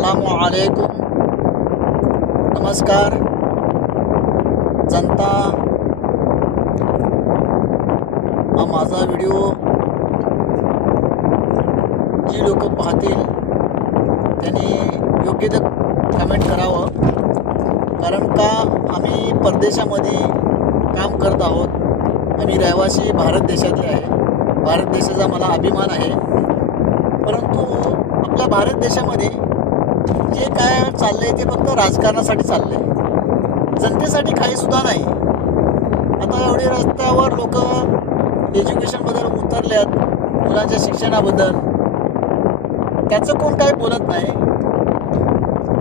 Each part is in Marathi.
अस्सलामुअलैकुम. नमस्कार जनता. हा माझा व्हिडिओ जी लोक पाहतील त्यांनी योग्य ते कमेंट करावं, कारण का आम्ही परदेशामध्ये काम करत आहोत. आम्ही रहिवासी भारत देशातले आहे. भारत देशाचा मला अभिमान आहे. परंतु आपल्या भारत देशामध्ये जे काय चाललं आहे ते फक्त राजकारणासाठी चाललं आहे, जनतेसाठी काहीसुद्धा नाही. आता एवढे रस्त्यावर लोक एज्युकेशनबद्दल उतरले आहेत, मुलांच्या शिक्षणाबद्दल, त्याचं कोण काही बोलत नाही.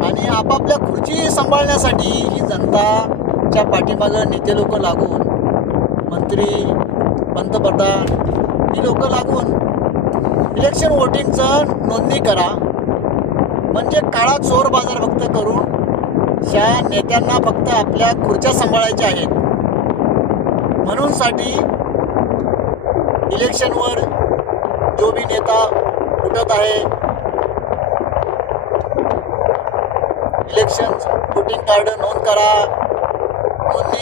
आणि आपापल्या खुर्ची सांभाळण्यासाठी ही जनताच्या पाठीमागं नेते लोक लागून, मंत्री, पंतप्रधान ही लोक लागून इलेक्शन वोटिंगचं नोंदणी करा, म्हणजे काळा चोर बाजार फक्त करून ह्या नेत्यांना फक्त आपल्या खुर्च्या सांभाळायच्या आहेत. म्हणून साठी इलेक्शनवर जो बी नेता उठत आहे, इलेक्शन वोटिंग कार्ड नोंदणी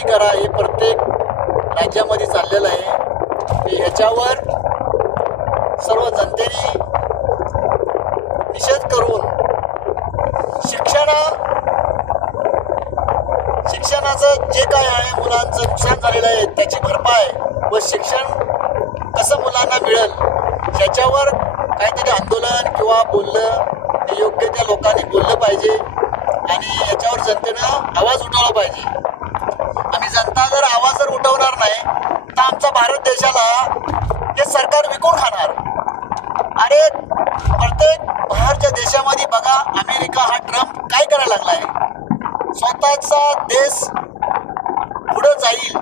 करा, हे प्रत्येक राज्यामध्ये चाललेलं आहे. ह्याच्यावर सर्व जनतेने निषेध करून शिक्षणाचं जे काय आहे, मुलांचं नुकसान झालेलं आहे त्याची भरपाई व शिक्षण कसं मुलांना मिळेल ह्याच्यावर काहीतरी आंदोलन किंवा बोललं योग्य त्या लोकांनी बोललं पाहिजे. आणि याच्यावर जनतेनं आवाज उठवला पाहिजे. आम्ही जनता जर आवाज जर उठवणार नाही तर आमचा भारत देशाला हे सरकार विकून खाणार. अरे प्रत्येक बाहेरच्या देशामध्ये बघा, अमेरिका हा ट्रम्प काय करायला लागलाय, स्वतःचा देश पुढं जाईल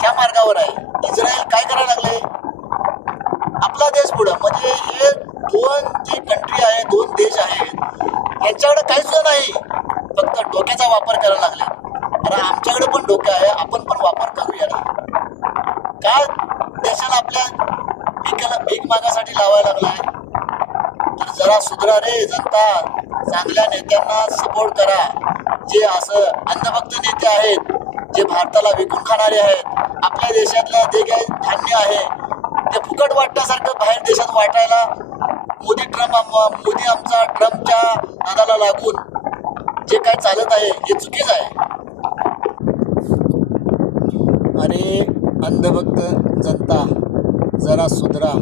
ह्या मार्गावर आहे. इस्रायल काय करायला लागले, आपला देश पुढं, म्हणजे हे दोन जी कंट्री आहे, दोन देश आहेत, यांच्याकडे काहीच सुद्धा नाही, फक्त डोक्याचा वापर करायला लागले. अरे आमच्याकडे पण डोकं आहे, आपण पण वापर करूया ना. काय देशाला आपल्या भीक मागासाठी लावायला लागलाय, तर जरा सुधरा रे जनता. चांगल्या नेत्यांना सपोर्ट करा. जे असं अंधभक्त नेते आहेत, जे भारताला विकून खाणारे आहेत, आपल्या देशातलं जे काही धान्य आहे ते फुकट वाटण्यासारखं बाहेर देशात वाटायला मोदी आमचा ट्रम्पच्या नादाला लागून जे काय चालत आहे हे चुकीचं आहे. अरे अंधभक्त जनता, जरा सुधरा,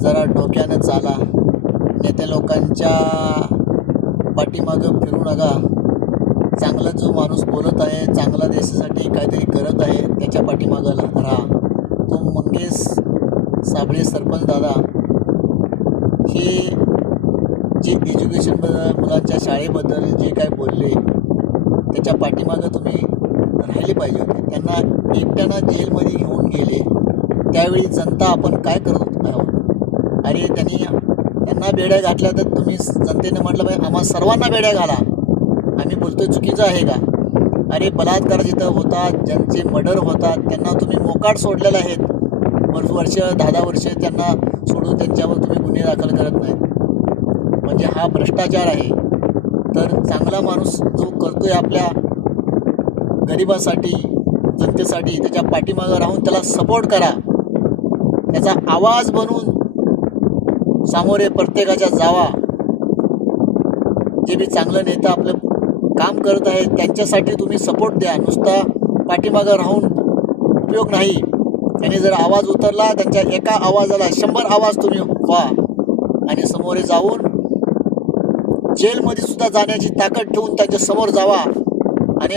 जरा डोक्यानं चाला. नेते लोकांच्या पाठीमागं फिरू नका. चांगला जो माणूस बोलत आहे, चांगला देशासाठी काहीतरी करत आहे, त्याच्या पाठीमागं राहा. तो मंगेश साबळे सरपंच दादा हे जे एज्युकेशनबद्दल, मुलांच्या शाळेबद्दल जे काय बोलले त्याच्या पाठीमागं तुम्ही राहिले पाहिजे होते. त्यांना एकट्यानं जेलमध्ये घेऊन गेले त्यावेळी जनता आपण काय करत आहोत. अरे त्यांना बेड्या घातल्या तर तुम्ही जनतेने म्हटलं पाहिजे आम्हा सर्वांना बेड्या घाला. आम्ही बोलतोय चुकीचं आहे का? अरे बलात्कार जिथं होतात, ज्यांचे मर्डर होतात, त्यांना तुम्ही मोकाट सोडलेलं आहेत. वर्ष 10 वर्ष त्यांना सोडून त्यांच्यावर तुम्ही गुन्हे दाखल करत नाहीत, म्हणजे हा भ्रष्टाचार आहे. तर चांगला माणूस जो करतोय आपल्या गरिबासाठी, जनतेसाठी, त्याच्या पाठीमागं राहून त्याला सपोर्ट करा. त्याचा आवाज बनून सामोरे प्रत्येकाच्या जावा. जे बी चांगलं नेता आपलं काम करत आहे त्यांच्यासाठी तुम्ही सपोर्ट द्या. नुसता पाठीमागं राहून उपयोग नाही. त्यांनी जर आवाज उतरला, त्यांच्या एका आवाजाला 100 आवाज तुम्ही व्हा आणि समोरे जाऊन जेलमध्ये सुद्धा जाण्याची ताकद ठेवून त्यांच्या समोर जावा. आणि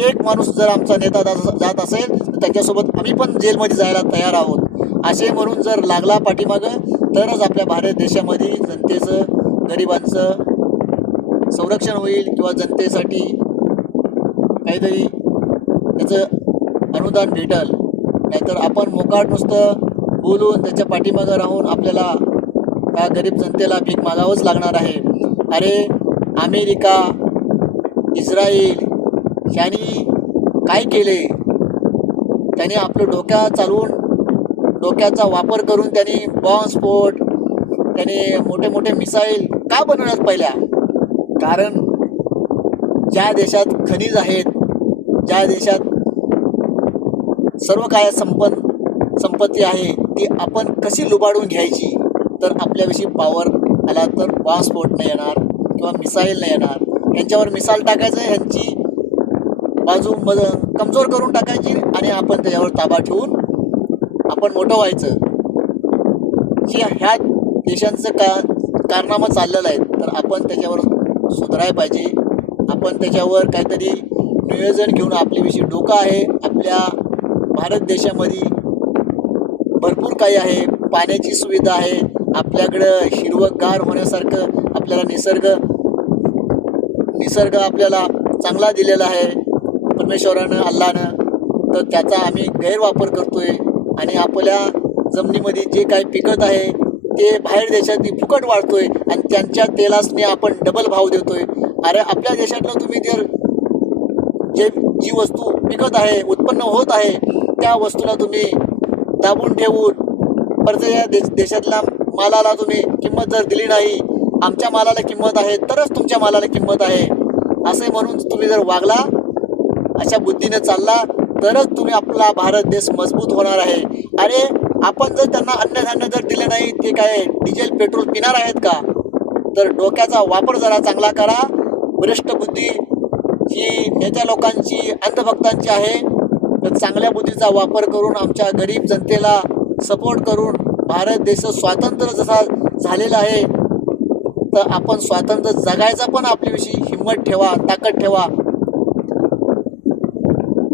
एक माणूस जर आमचा नेता जात असेल तर त्याच्यासोबत आम्ही पण जेलमध्ये जायला तयार आहोत, असे म्हणून जर लागला पाठीमागं, तरच आपल्या भारत देशामध्ये जनतेचं, गरिबांचं संरक्षण होईल किंवा जनतेसाठी काहीतरी त्याचं अनुदान भेटल. नाहीतर आपण मोकाट नुसतं बोलून त्याच्या पाठीमागं राहून आपल्याला त्या गरीब जनतेला भीक मागावंच लागणार आहे. अरे अमेरिका, इस्रायल ह्यांनी काय केले, त्यांनी आपलं डोक्याचा वापर करून त्यांनी बॉम्बस्फोट, त्यांनी मोठे मोठे मिसाईल का बनवण्यात पहिल्या? कारण ज्या देशात खनिज आहेत, ज्या देशात सर्व काय संपत्ती आहे, ती आपण कशी लुबाडून घ्यायची, तर आपल्याविषयी पॉवर आला तर बॉम्बस्फोट नाही येणार किंवा मिसाईल नाही येणार. ह्यांच्यावर मिसाईल टाकायचं, ह्यांची बाजू कमजोर करून टाकायची आणि आपण त्याच्यावर ताबा ठेवून आपण मोठं व्हायचं. जी ह्या देशांचं कारनामं चाललेलं आहे, तर आपण त्याच्यावर सुधारायला पाहिजे. आपण त्याच्यावर काहीतरी नियोजन घेऊन, आपल्याविषयी डोकं आहे. आपल्या भारत देशामध्ये भरपूर काही आहे. पाण्याची सुविधा आहे, आपल्याकडं हिरवंगार होण्यासारखं आपल्याला निसर्ग आपल्याला चांगला दिलेला आहे परमेश्वरानं, अल्लानं. तर त्याचा आम्ही गैरवापर करतोय आणि आपल्या जमिनीमध्ये जे काही पिकत आहे ते बाहेर देशात फुकट वाढतोय आणि त्यांच्या तेलासने आपण डबल भाव देतोय. अरे आपल्या देशातलं तुम्ही जर जी वस्तू पिकत आहे, उत्पन्न होत आहे, त्या वस्तूला तुम्ही दाबून ठेवून परत देशातल्या मालाला तुम्ही किंमत जर दिली नाही, आमच्या मालाला किंमत आहे तरच तुमच्या मालाला किंमत आहे असे म्हणून तुम्ही जर वागला, अशा बुद्धीने चालला, तरच तुम्ही आपला भारत देश मजबूत होणार आहे. अरे आपण जर त्यांना अन्नधान्य जर दिले नाही, ते काय डिझेल पेट्रोल पिणार आहेत का? तर डोक्याचा वापर जरा चांगला करा. भ्रष्ट बुद्धी ही नेत्या लोकांची, अंधभक्तांची आहे. तर चांगल्या बुद्धीचा वापर करून आमच्या गरीब जनतेला सपोर्ट करून भारत देश स्वातंत्र्य जसा झालेला आहे, तर आपण स्वातंत्र्य जगायचा पण आपल्याविषयी हिंमत ठेवा, ताकद ठेवा.